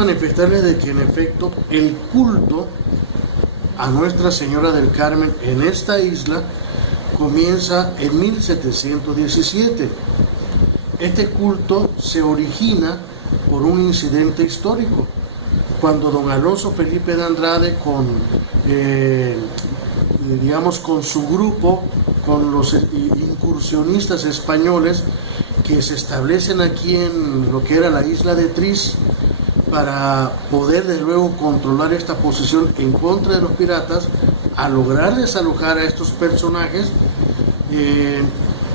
Manifestarles de que en efecto el culto a Nuestra Señora del Carmen en esta isla comienza en 1717. Este culto se origina por un incidente histórico, cuando don Alonso Felipe de Andrade con su grupo, con los incursionistas españoles que se establecen aquí en lo que era la isla de Tris, para poder desde luego controlar esta posición en contra de los piratas, a lograr desalojar a estos personajes,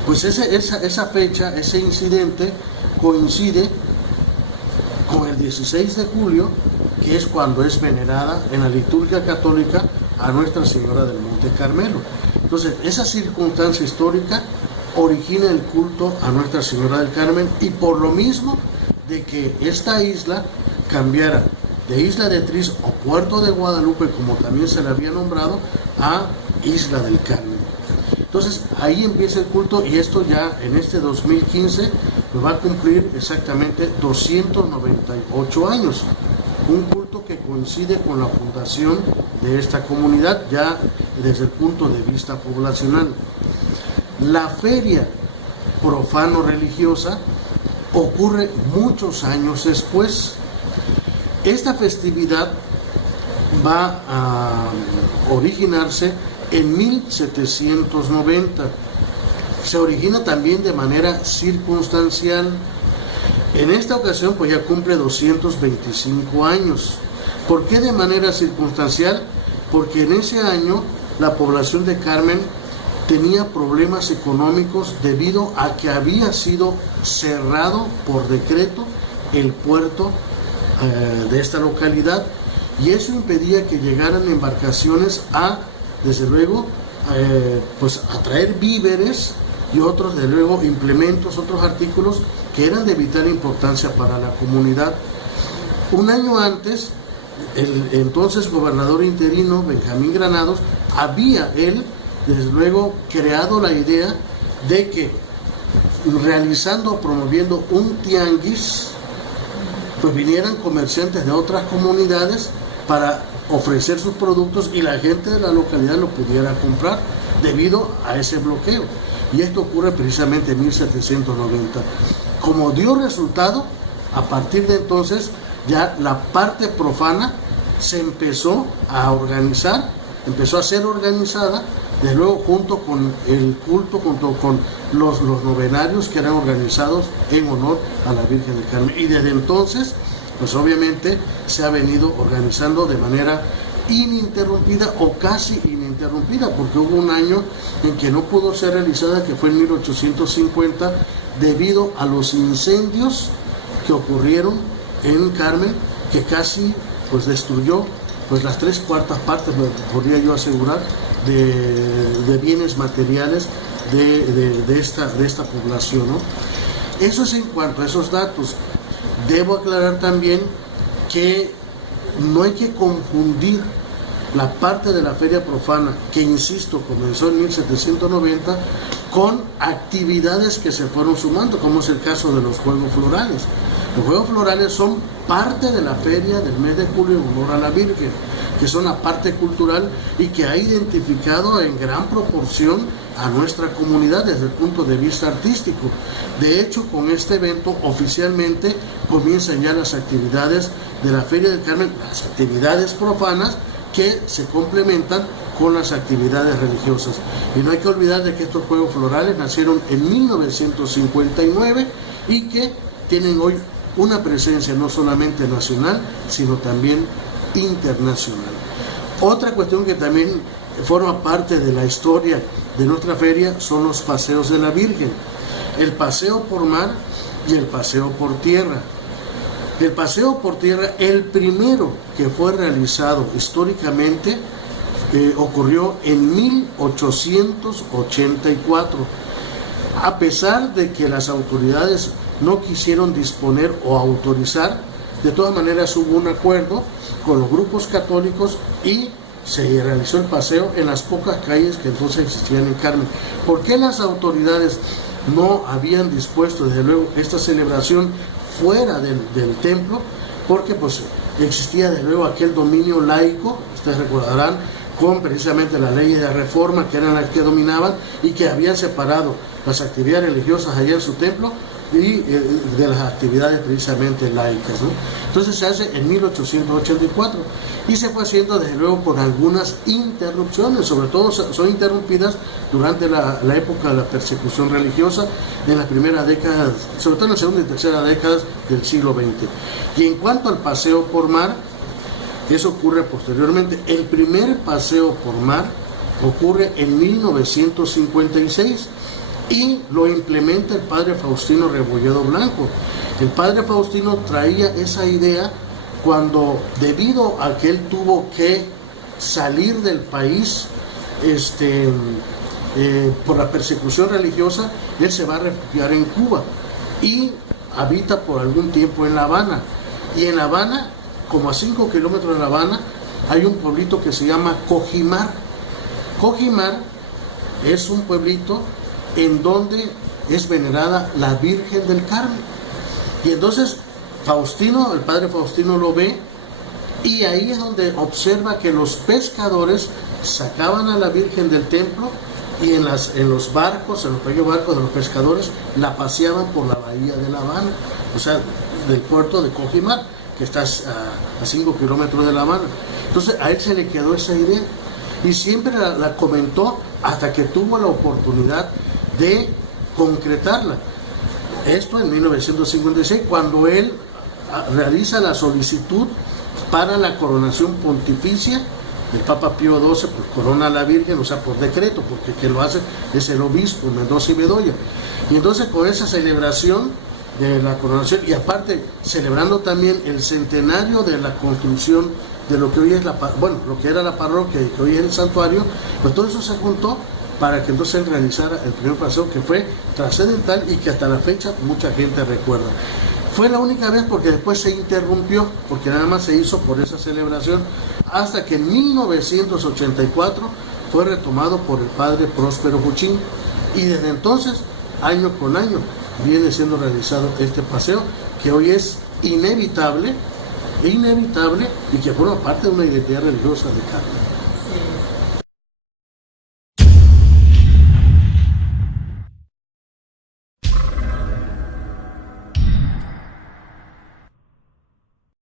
pues esa fecha, ese incidente coincide con el 16 de julio, que es cuando es venerada en la liturgia católica a Nuestra Señora del Monte Carmelo. Entonces, esa circunstancia histórica origina el culto a Nuestra Señora del Carmen, y por lo mismo de que esta isla cambiara de Isla de Tris o Puerto de Guadalupe, como también se le había nombrado, a Isla del Carmen. Entonces ahí empieza el culto, y esto ya en este 2015 nos va a cumplir exactamente 298 años. Un culto que coincide con la fundación de esta comunidad, ya desde el punto de vista poblacional. La feria profano-religiosa ocurre muchos años después. Esta festividad va a originarse en 1790. Se origina también de manera circunstancial. En esta ocasión pues ya cumple 225 años. ¿Por qué de manera circunstancial? Porque en ese año la población de Carmen tenía problemas económicos debido a que había sido cerrado por decreto el puerto de esta localidad, y eso impedía que llegaran embarcaciones a, desde luego, pues a traer víveres y otros, desde luego, implementos, otros artículos que eran de vital importancia para la comunidad. Un año antes, el entonces gobernador interino Benjamín Granados había él, desde luego, creado la idea de que realizando, promoviendo un tianguis, pues vinieran comerciantes de otras comunidades para ofrecer sus productos y la gente de la localidad lo pudiera comprar debido a ese bloqueo. Y esto ocurre precisamente en 1790. Como dio resultado, a partir de entonces ya la parte profana se empezó a organizar, empezó a ser organizada, desde luego junto con el culto, junto con los novenarios que eran organizados en honor a la Virgen del Carmen. Y desde entonces, pues obviamente se ha venido organizando de manera ininterrumpida o casi ininterrumpida, porque hubo un año en que no pudo ser realizada, que fue en 1850, debido a los incendios que ocurrieron en Carmen, que casi pues destruyó pues las 3/4 partes, podría yo asegurar, de bienes materiales de esta población, ¿no? Eso es en cuanto a esos datos. Debo aclarar también que no hay que confundir la parte de la feria profana, que insisto, comenzó en 1790, con actividades que se fueron sumando, como es el caso de los Juegos Florales. Los Juegos Florales son parte de la feria del mes de julio en honor a la Virgen, que son la parte cultural y que ha identificado en gran proporción a nuestra comunidad desde el punto de vista artístico. De hecho, con este evento oficialmente comienzan ya las actividades de la Feria del Carmen, las actividades profanas que se complementan con las actividades religiosas. Y no hay que olvidar de que estos Juegos Florales nacieron en 1959 y que tienen hoy una presencia no solamente nacional, sino también internacional. Otra cuestión que también forma parte de la historia de nuestra feria son los paseos de la Virgen, el paseo por mar y el paseo por tierra. El paseo por tierra, el primero que fue realizado históricamente, ocurrió en 1884. A pesar de que las autoridades no quisieron disponer o autorizar, de todas maneras hubo un acuerdo con los grupos católicos y se realizó el paseo en las pocas calles que entonces existían en Carmen. ¿Por qué las autoridades no habían dispuesto, desde luego, esta celebración fuera del templo? porque pues existía de luego aquel dominio laico, ustedes recordarán, con precisamente las leyes de reforma que eran las que dominaban y que habían separado las actividades religiosas allá en su templo y de las actividades precisamente laicas, ¿no? Entonces se hace en 1884 y se fue haciendo desde luego con algunas interrupciones, sobre todo son interrumpidas durante la época de la persecución religiosa en las primeras décadas, sobre todo en la segunda y tercera décadas del siglo XX. Y en cuanto al paseo por mar, eso ocurre posteriormente. El primer paseo por mar ocurre en 1956 y lo implementa el padre Faustino Rebolledo Blanco. El padre Faustino traía esa idea cuando, debido a que él tuvo que salir del país por la persecución religiosa, él se va a refugiar en Cuba y habita por algún tiempo en La Habana. Y en La Habana, como a 5 kilómetros de La Habana, hay un pueblito que se llama Cojimar. Cojimar es un pueblito en donde es venerada la Virgen del Carmen. Y entonces Faustino, el padre Faustino lo ve, y ahí es donde observa que los pescadores sacaban a la Virgen del templo y en los barcos, en los pequeños barcos de los pescadores, la paseaban por la bahía de La Habana, o sea, del puerto de Cojimar, que está a 5 kilómetros de La Habana. Entonces a él se le quedó esa idea y siempre la comentó hasta que tuvo la oportunidad de concretarla. Esto en 1956, cuando él realiza la solicitud para la coronación pontificia. El Papa Pío XII pues corona a la Virgen, o sea, por decreto, porque quien lo hace es el obispo Mendoza y Bedoya. Y entonces con esa celebración de la coronación, y aparte celebrando también el centenario de la construcción de lo que hoy es lo que era la parroquia y que hoy es el santuario, pues todo eso se juntó para que entonces él realizara el primer paseo, que fue trascendental y que hasta la fecha mucha gente recuerda. Fue la única vez porque después se interrumpió, porque nada más se hizo por esa celebración, hasta que en 1984 fue retomado por el padre Próspero Juchín, y desde entonces, año con año, viene siendo realizado este paseo, que hoy es inevitable, y que forma parte de una identidad religiosa de Carmen.